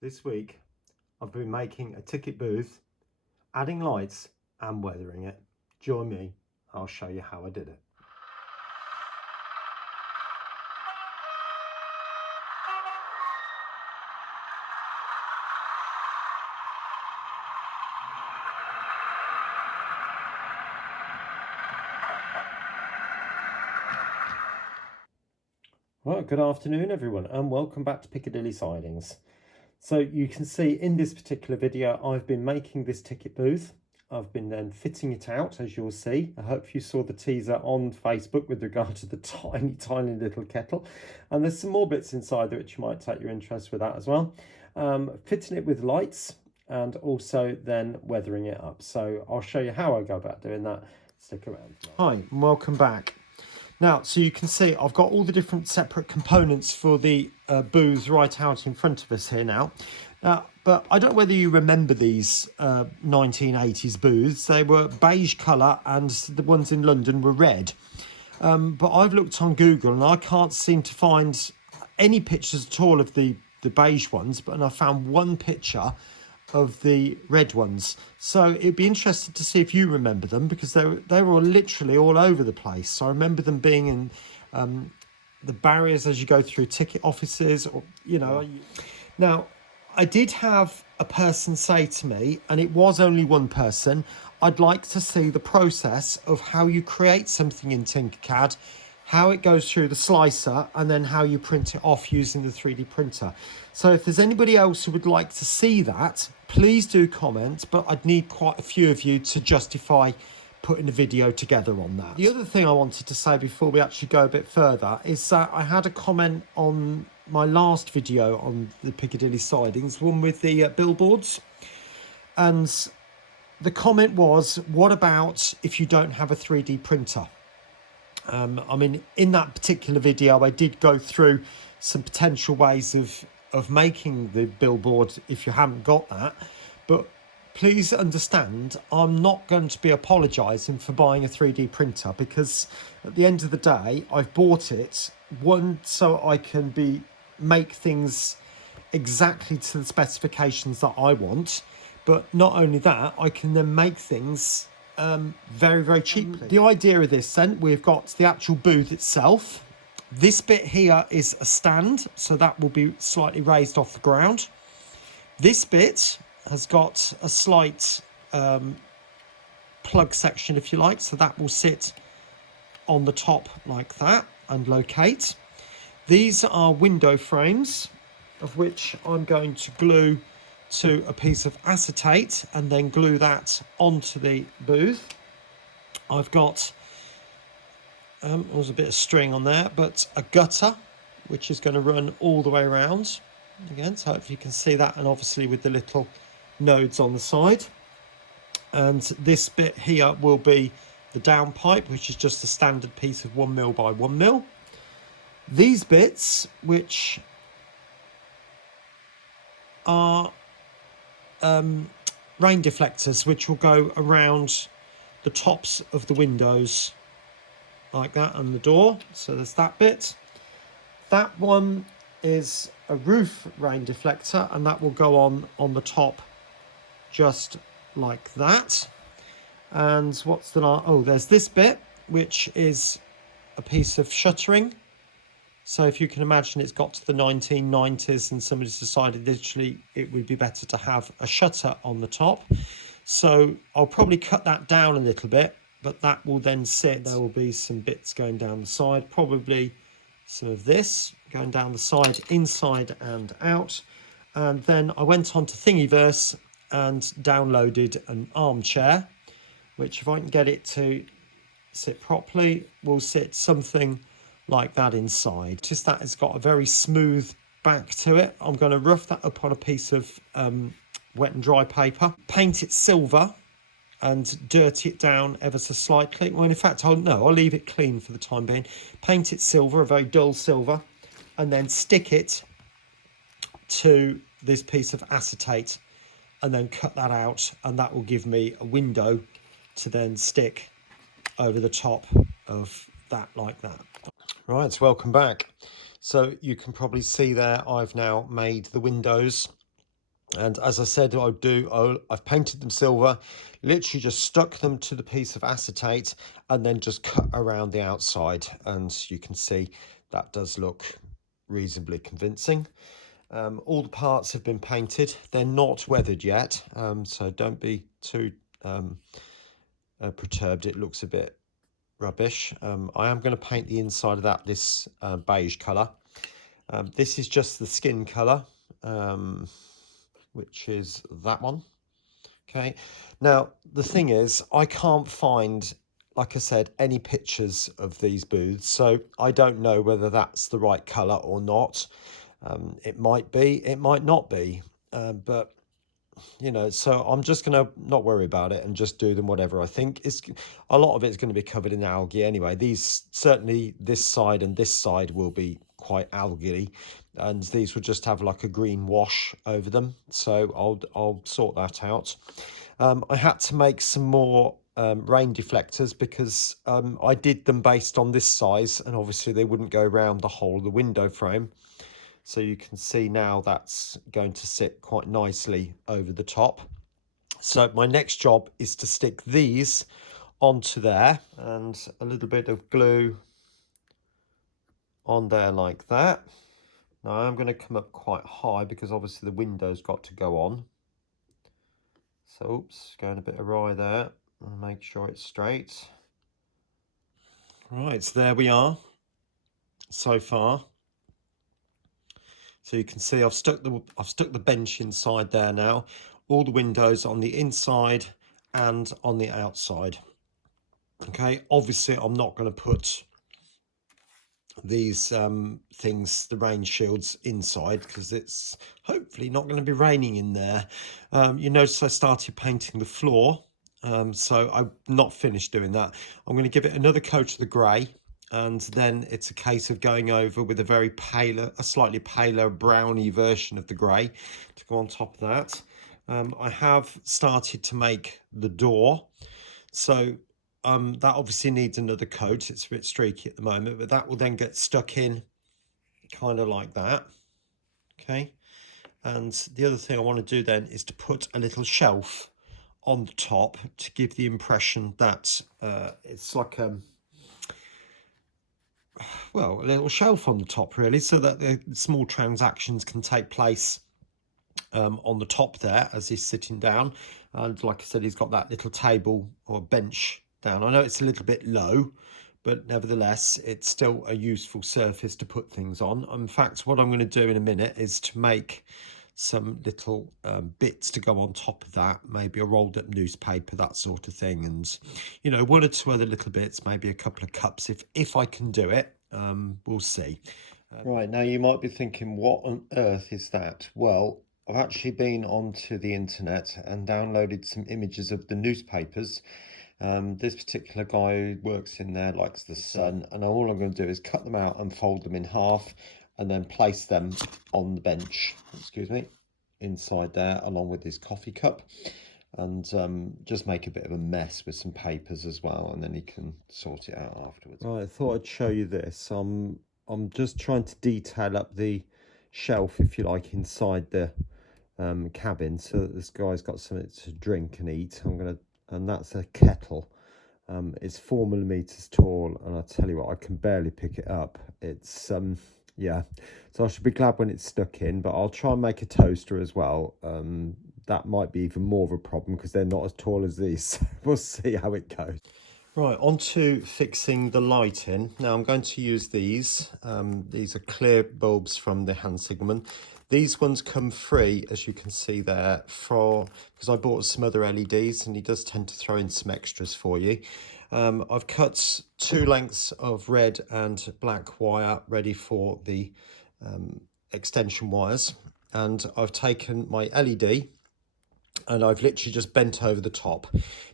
This week I've been making a ticket booth, adding lights and weathering it. Join me, I'll show you how I did it. Well, good afternoon everyone and welcome back to Piccadilly Sidings. So you can see in this particular video I've been making this ticket booth. I've been then fitting it out, as you'll see. I hope you saw the teaser on Facebook with regard to the tiny little kettle, and there's some more bits inside there which might take your interest with that as well. Fitting it with lights and also then weathering it up. So I'll show you how I go about doing that. Stick around. Hi and welcome back. Now, so you can see I've got all the different separate components for the booths right out in front of us here now. But I don't know whether you remember these 1980s booths. They were beige colour and the ones in London were red. But I've looked on Google and I can't seem to find any pictures at all of the beige ones, but I found one picture of the red ones. So it'd be interesting to see if you remember them, because they were literally all over the place. So I remember them being in the barriers as you go through ticket offices, or Now I did have a person say to me, and it was only one person, I'd like to see the process of how you create something in Tinkercad, how it goes through the slicer, and then how you print it off using the 3D printer. So if there's anybody else who would like to see that, please do comment, but I'd need quite a few of you to justify putting a video together on that. The other thing I wanted to say before we actually go a bit further is that I had a comment on my last video on the Piccadilly Sidings, one with the billboards, and the comment was, what about if you don't have a 3D printer? I mean, in that particular video, I did go through some potential ways of making the billboard if you haven't got that. But please understand, I'm not going to be apologising for buying a 3D printer, because at the end of the day, I've bought it, one, so I can make things exactly to the specifications that I want. But not only that, I can then make things very cheaply. The idea of this then, we've got the actual booth itself. This bit here is a stand, so that will be slightly raised off the ground. This bit has got a slight plug section, if you like, so that will sit on the top like that and locate. These are window frames, of which I'm going to glue to a piece of acetate and then glue that onto the booth. I've got there's a bit of string on there, but a gutter which is going to run all the way around again, so hopefully you can see that, and obviously with the little nodes on the side. And this bit here will be the downpipe, which is just a standard piece of 1mm by 1mm. These bits, which are rain deflectors, which will go around the tops of the windows like that, and the door. So there's that bit. That one is a roof rain deflector, and that will go on the top just like that. And what's the last? Oh, there's this bit, which is a piece of shuttering. So if you can imagine, it's got to the 1990s and somebody's decided literally it would be better to have a shutter on the top. So I'll probably cut that down a little bit, but that will then sit. There will be some bits going down the side, probably some of this going down the side, inside and out. And then I went on to Thingiverse and downloaded an armchair, which, if I can get it to sit properly, will sit something like that inside. Just that it's got a very smooth back to it. I'm going to rough that up on a piece of wet and dry paper, paint it silver and dirty it down ever so slightly. Well, in fact, I'll leave it clean for the time being. Paint it silver, a very dull silver, and then stick it to this piece of acetate and then cut that out, and that will give me a window to then stick over the top of that like that. Right, welcome back. So you can probably see there I've now made the windows And as I said, I've painted them silver, literally just stuck them to the piece of acetate and then just cut around the outside. And you can see that does look reasonably convincing. All the parts have been painted. They're not weathered yet, so don't be too perturbed. It looks a bit rubbish. I am going to paint the inside of that this beige colour. This is just the skin colour, which is that one. Okay, now the thing is, I can't find, like I said, any pictures of these booths, so I don't know whether that's the right colour or not. It might be, it might not be, but you know, so I'm just gonna not worry about it and just do them whatever I think. It's a lot of it's going to be covered in algae anyway. These, certainly this side and this side, will be quite algae, and these will just have like a green wash over them, so I'll sort that out. I had to make some more rain deflectors because I did them based on this size, and obviously they wouldn't go around the whole of the window frame. So you can see now that's going to sit quite nicely over the top. So my next job is to stick these onto there, and a little bit of glue on there like that. Now I'm going to come up quite high because obviously the window's got to go on. So oops, going a bit awry there. I'll make sure it's straight. Right, so there we are so far. So you can see I've stuck the bench inside there now. All the windows on the inside and on the outside. Okay, obviously I'm not going to put these things, the rain shields, inside because it's hopefully not going to be raining in there. You notice I started painting the floor, so I'm not finished doing that. I'm going to give it another coat of the grey, and then it's a case of going over with a slightly paler browny version of the grey to go on top of that. I have started to make the door, so that obviously needs another coat. It's a bit streaky at the moment, but that will then get stuck in kind of like that. Okay, and the other thing I want to do then is to put a little shelf on the top to give the impression that it's like well, a little shelf on the top really, so that the small transactions can take place on the top there as he's sitting down. And like I said, he's got that little table or bench down. I know it's a little bit low, but nevertheless it's still a useful surface to put things on. In fact, what I'm going to do in a minute is to make some little bits to go on top of that, maybe a rolled up newspaper, that sort of thing, and you know, one or two other little bits, maybe a couple of cups if I can do it. We'll see. Right, now you might be thinking, what on earth is that? Well, I've actually been onto the internet and downloaded some images of the newspapers. This particular guy who works in there likes the Sun, and all I'm going to do is cut them out and fold them in half and then place them on the bench, excuse me, inside there along with his coffee cup, and just make a bit of a mess with some papers as well, and then he can sort it out afterwards. Right, I thought I'd show you this. I'm just trying to detail up the shelf, if you like, inside the cabin, so that this guy's got something to drink and eat. And that's a kettle. It's 4mm tall, and I tell you what, I can barely pick it up. It's yeah, so I should be glad when it's stuck in, but I'll try and make a toaster as well. That might be even more of a problem because they're not as tall as these. We'll see how it goes. Right, on to fixing the lighting. Now I'm going to use these. These are clear bulbs from the Hans Sigmund. These ones come free, as you can see there, because I bought some other LEDs, and he does tend to throw in some extras for you. I've cut 2 lengths of red and black wire ready for the extension wires, and I've taken my LED and I've literally just bent over the top.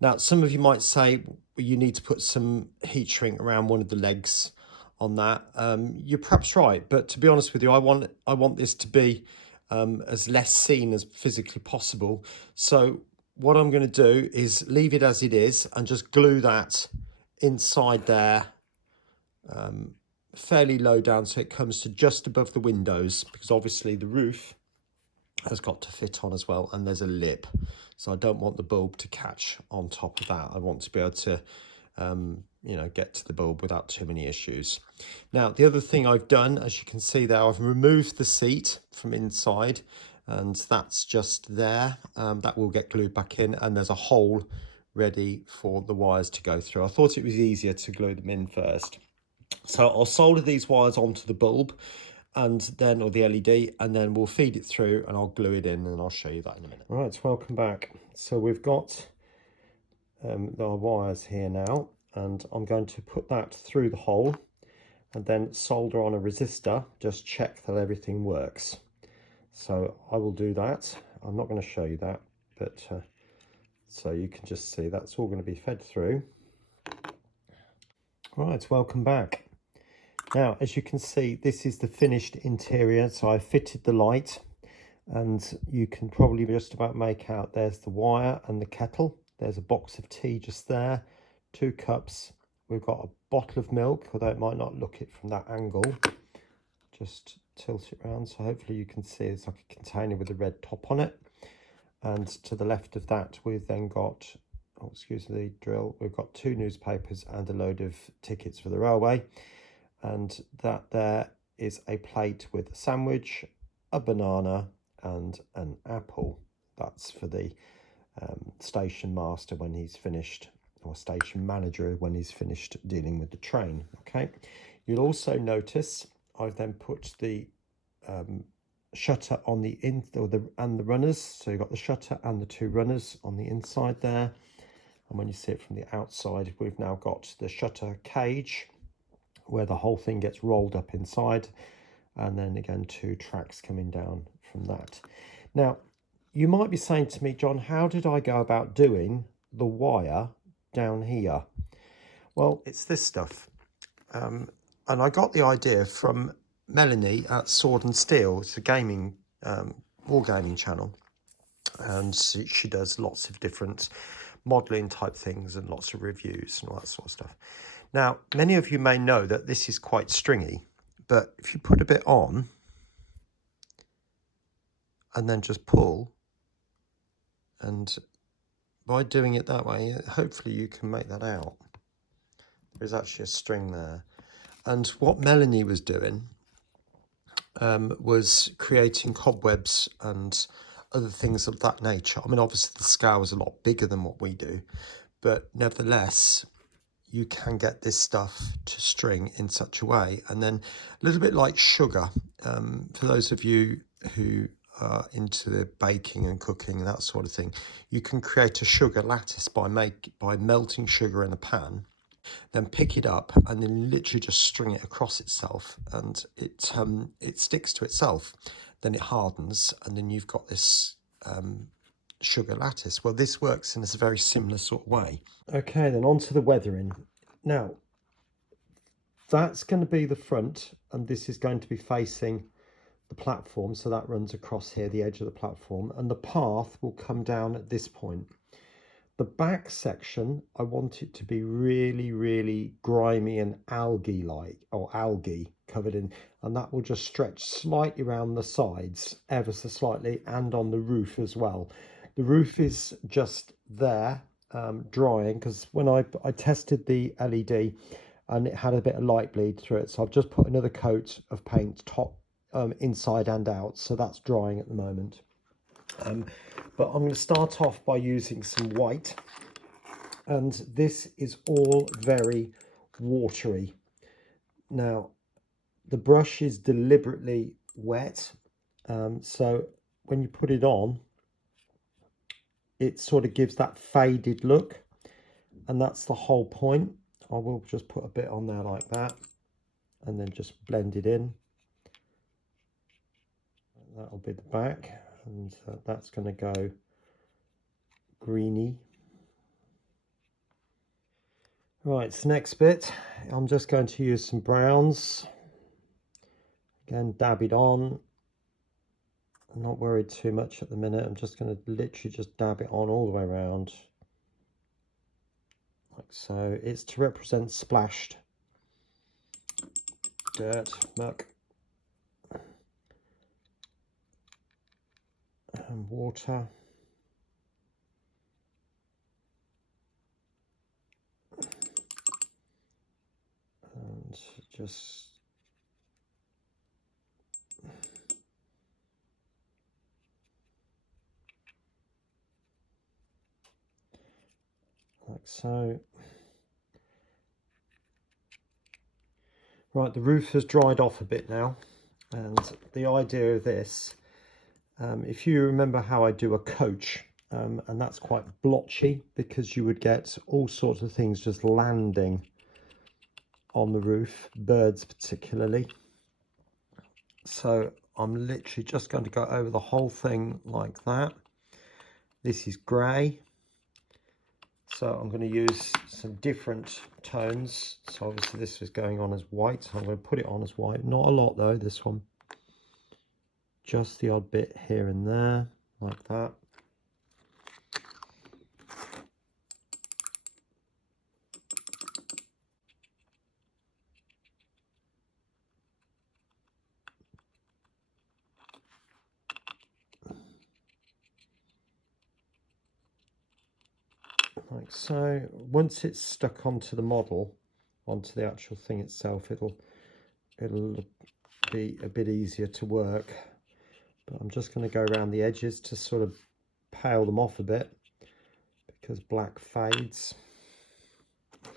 Now, some of you might say you need to put some heat shrink around one of the legs on that. You're perhaps right, but to be honest with you, I want this to be as less seen as physically possible. So what I'm going to do is leave it as it is and just glue that inside there fairly low down, so it comes to just above the windows, because obviously the roof has got to fit on as well, and there's a lip, so I don't want the bulb to catch on top of that. I want to be able to you know, get to the bulb without too many issues. Now, the other thing I've done, as you can see there, I've removed the seat from inside, and that's just there. That will get glued back in, and there's a hole ready for the wires to go through. I thought it was easier to glue them in first. So I'll solder these wires onto the bulb, and then, or the LED, and then we'll feed it through and I'll glue it in, and I'll show you that in a minute. Right, welcome back. So we've got our wires here now, and I'm going to put that through the hole and then solder on a resistor, just check that everything works. So I will do that. I'm not going to show you that, but so you can just see that's all going to be fed through. Right, welcome back. Now, as you can see, this is the finished interior. So I fitted the light, and you can probably just about make out there's the wire and the kettle. There's a box of tea just there, 2 cups. We've got a bottle of milk, although it might not look it from that angle. Just tilt it around, so hopefully you can see it's like a container with a red top on it. And to the left of that, we've then got, oh, excuse the drill, we've got 2 newspapers and a load of tickets for the railway. And that there is a plate with a sandwich, a banana and an apple. That's for the station master when he's finished, or station manager when he's finished dealing with the train. Okay, you'll also notice I've then put the shutter on the and the runners. So you've got the shutter and the 2 runners on the inside there, and when you see it from the outside, we've now got the shutter cage where the whole thing gets rolled up inside, and then again 2 tracks coming down from that. Now, you might be saying to me, John, how did I go about doing the wire down here? Well, it's this stuff, and I got the idea from Melanie at Sword and Steel. It's a gaming wargaming channel, and she does lots of different modeling type things and lots of reviews and all that sort of stuff. Now, many of you may know that this is quite stringy, but if you put a bit on and then just pull, and by doing it that way, hopefully you can make that out. There's actually a string there. And what Melanie was doing was creating cobwebs and other things of that nature. I mean, obviously the scale is a lot bigger than what we do, but nevertheless, you can get this stuff to string in such a way. And then a little bit like sugar, for those of you who are into the baking and cooking and that sort of thing, you can create a sugar lattice by melting sugar in a pan, then pick it up and then literally just string it across itself, and it sticks to itself. Then it hardens, and then you've got this sugar lattice. Well, this works in a very similar sort of way. Okay, then on to the weathering. Now, that's going to be the front, and this is going to be facing the platform, so that runs across here, the edge of the platform, and the path will come down at this point. The back section, I want it to be really, really grimy and algae-like, or algae covered in, and that will just stretch slightly around the sides, ever so slightly, and on the roof as well. The roof is just there, drying, because when I tested the LED, and it had a bit of light bleed through it, so I've just put another coat of paint top, inside and out, so that's drying at the moment. But I'm going to start off by using some white, and this is all very watery. Now, the brush is deliberately wet, so when you put it on, it sort of gives that faded look, and that's the whole point. I will just put a bit on there like that, and then just blend it in. That'll be the back, and that's going to go greeny. Right, so next bit, I'm just going to use some browns. Again, dab it on. I'm not worried too much at the minute. I'm just going to literally just dab it on all the way around. Like so. It's to represent splashed dirt, muck. and water. And just like so. Right, the roof has dried off a bit now, and the idea of this, if you remember how I do a coach, and that's quite blotchy because you would get all sorts of things just landing on the roof, birds particularly. So I'm literally just going to go over the whole thing like that. This is grey, so I'm going to use some different tones. So obviously this was going on as white, so I'm going to put it on as white. Not a lot though, this one. Just the odd bit here and there, like that. Like so. Once it's stuck onto the model, onto the actual thing itself, it'll be a bit easier to work. But I'm just going to go around the edges to sort of pale them off a bit, because black fades.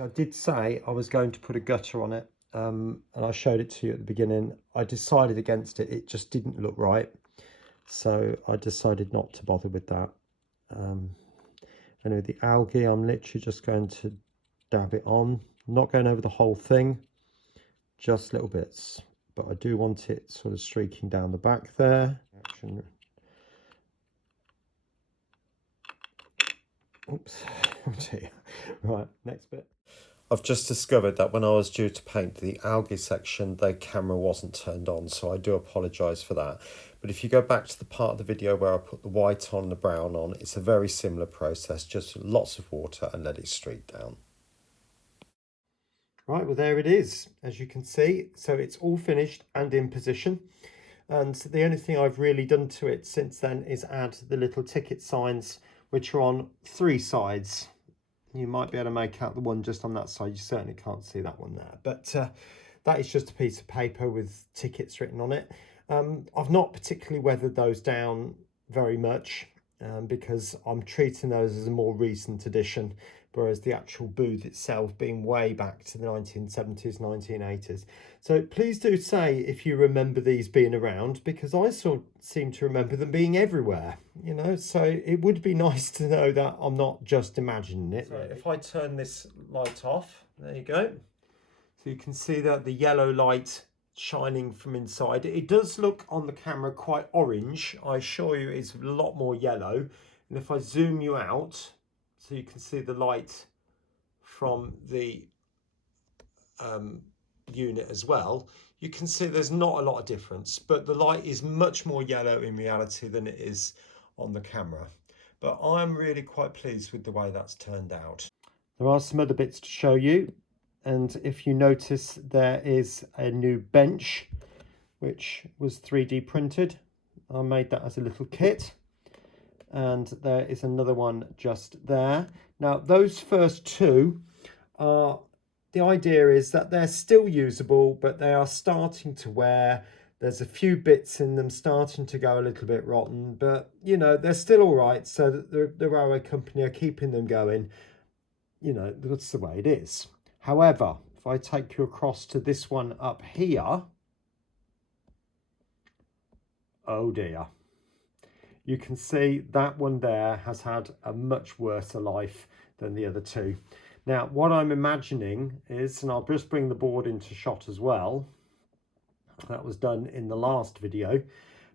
I did say I was going to put a gutter on it, and I showed it to you at the beginning. I decided against it. It just didn't look right, so I decided not to bother with that. Anyway, the algae, I'm literally just going to dab it on. I'm not going over the whole thing, just little bits, but I do want it sort of streaking down the back there. Oops. Oh dear. Right, next bit. I've just discovered that when I was due to paint the algae section, the camera wasn't turned on, so I do apologise for that. But if you go back to the part of the video where I put the white on and the brown on, it's a very similar process, just lots of water and let it streak down. Right, well there it is, as you can see. So it's all finished and in position. And the only thing I've really done to it since then is add the little ticket signs, which are on 3 sides. You might be able to make out the one just on that side. You certainly can't see that one there. But that is just a piece of paper with tickets written on it. I've not particularly weathered those down very much because I'm treating those as a more recent addition, whereas the actual booth itself being way back to the 1970s, 1980s. So please do say if you remember these being around, because I sort of seem to remember them being everywhere, you know, so it would be nice to know that I'm not just imagining it. So if I turn this light off, there you go. So you can see that the yellow light shining from inside. It does look on the camera quite orange. I assure you it's a lot more yellow. And if I zoom you out, so you can see the light from the unit as well, you can see there's not a lot of difference, but the light is much more yellow in reality than it is on the camera. But I'm really quite pleased with the way that's turned out. There are some other bits to show you, and if you notice there is a new bench which was 3D printed. I made that as a little kit, and there is another one just there. Now those first two are, the idea is that they're still usable, but they are starting to wear. There's a few bits in them starting to go a little bit rotten, but you know, they're still all right. So that the railway company are keeping them going. You know, that's the way it is. However, if I take you across to this one up here, oh dear. You can see that one there has had a much worse life than the other two. Now, what I'm imagining is, and I'll just bring the board into shot as well, that was done in the last video,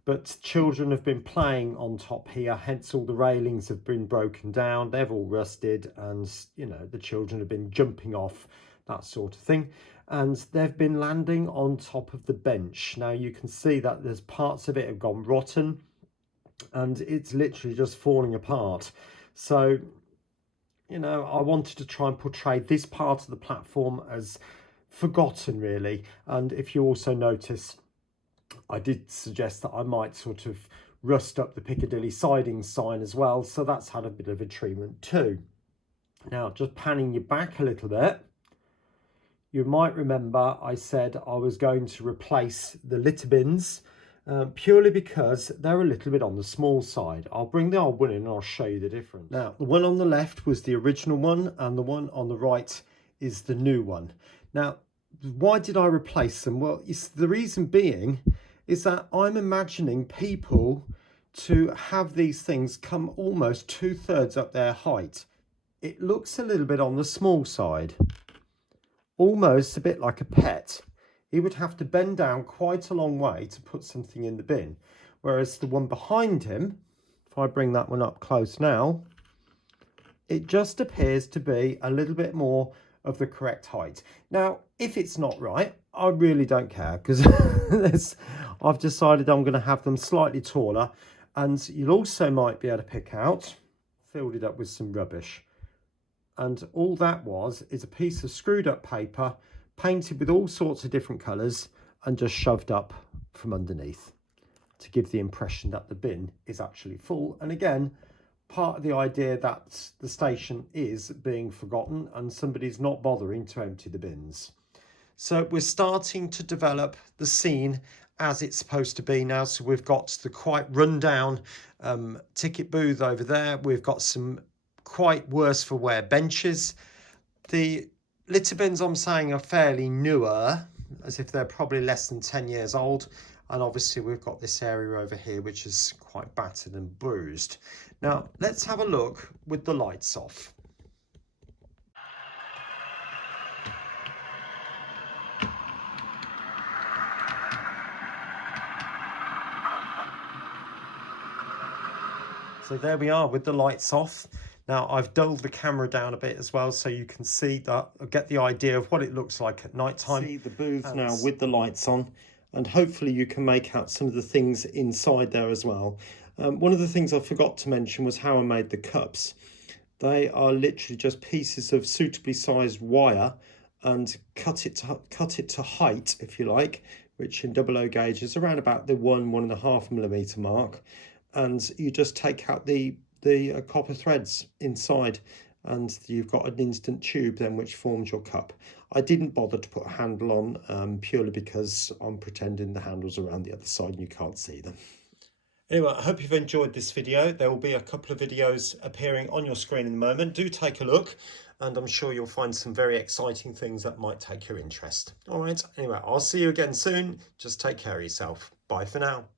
but children have been playing on top here, hence all the railings have been broken down, they've all rusted, and you know, the children have been jumping off, that sort of thing, and they've been landing on top of the bench. Now you can see that there's parts of it have gone rotten, and it's literally just falling apart. So, you know, I wanted to try and portray this part of the platform as forgotten, really. And if you also notice, I did suggest that I might sort of rust up the Piccadilly siding sign as well, so that's had a bit of a treatment too. Now, just panning you back a little bit, you might remember I said I was going to replace the litter bins purely because they're a little bit on the small side. I'll bring the old one in and I'll show you the difference. Now, the one on the left was the original one and the one on the right is the new one. Now, why did I replace them? Well, the reason being is that I'm imagining people to have these things come almost 2/3 up their height. It looks a little bit on the small side, almost a bit like a pet. He would have to bend down quite a long way to put something in the bin, whereas the one behind him, if I bring that one up close now, it just appears to be a little bit more of the correct height. Now, if it's not right, I really don't care, because I've decided I'm going to have them slightly taller, and you'll also might be able to pick out, filled it up with some rubbish. And all that is a piece of screwed up paper painted with all sorts of different colours and just shoved up from underneath to give the impression that the bin is actually full. And again, part of the idea that the station is being forgotten and somebody's not bothering to empty the bins. So we're starting to develop the scene as it's supposed to be now. So we've got the quite rundown ticket booth over there. We've got some quite worse for wear benches. The litter bins, I'm saying, are fairly newer, as if they're probably less than 10 years old. And obviously we've got this area over here, which is quite battered and bruised. Now, let's have a look with the lights off. So there we are with the lights off. Now, I've dulled the camera down a bit as well, so you can see that, get the idea of what it looks like at night time. See the booth now with the lights on, and hopefully you can make out some of the things inside there as well. One of the things I forgot to mention was how I made the cups. They are literally just pieces of suitably sized wire and cut it to height, if you like, which in 00 gauge is around about the 1.5 millimeter mark. And you just take out the copper threads inside, and you've got an instant tube then which forms your cup. I didn't bother to put a handle on purely because I'm pretending the handle's around the other side and you can't see them. Anyway, I hope you've enjoyed this video. There will be a couple of videos appearing on your screen in a moment. Do take a look, and I'm sure you'll find some very exciting things that might take your interest. All right, anyway, I'll see you again soon. Just take care of yourself. Bye for now.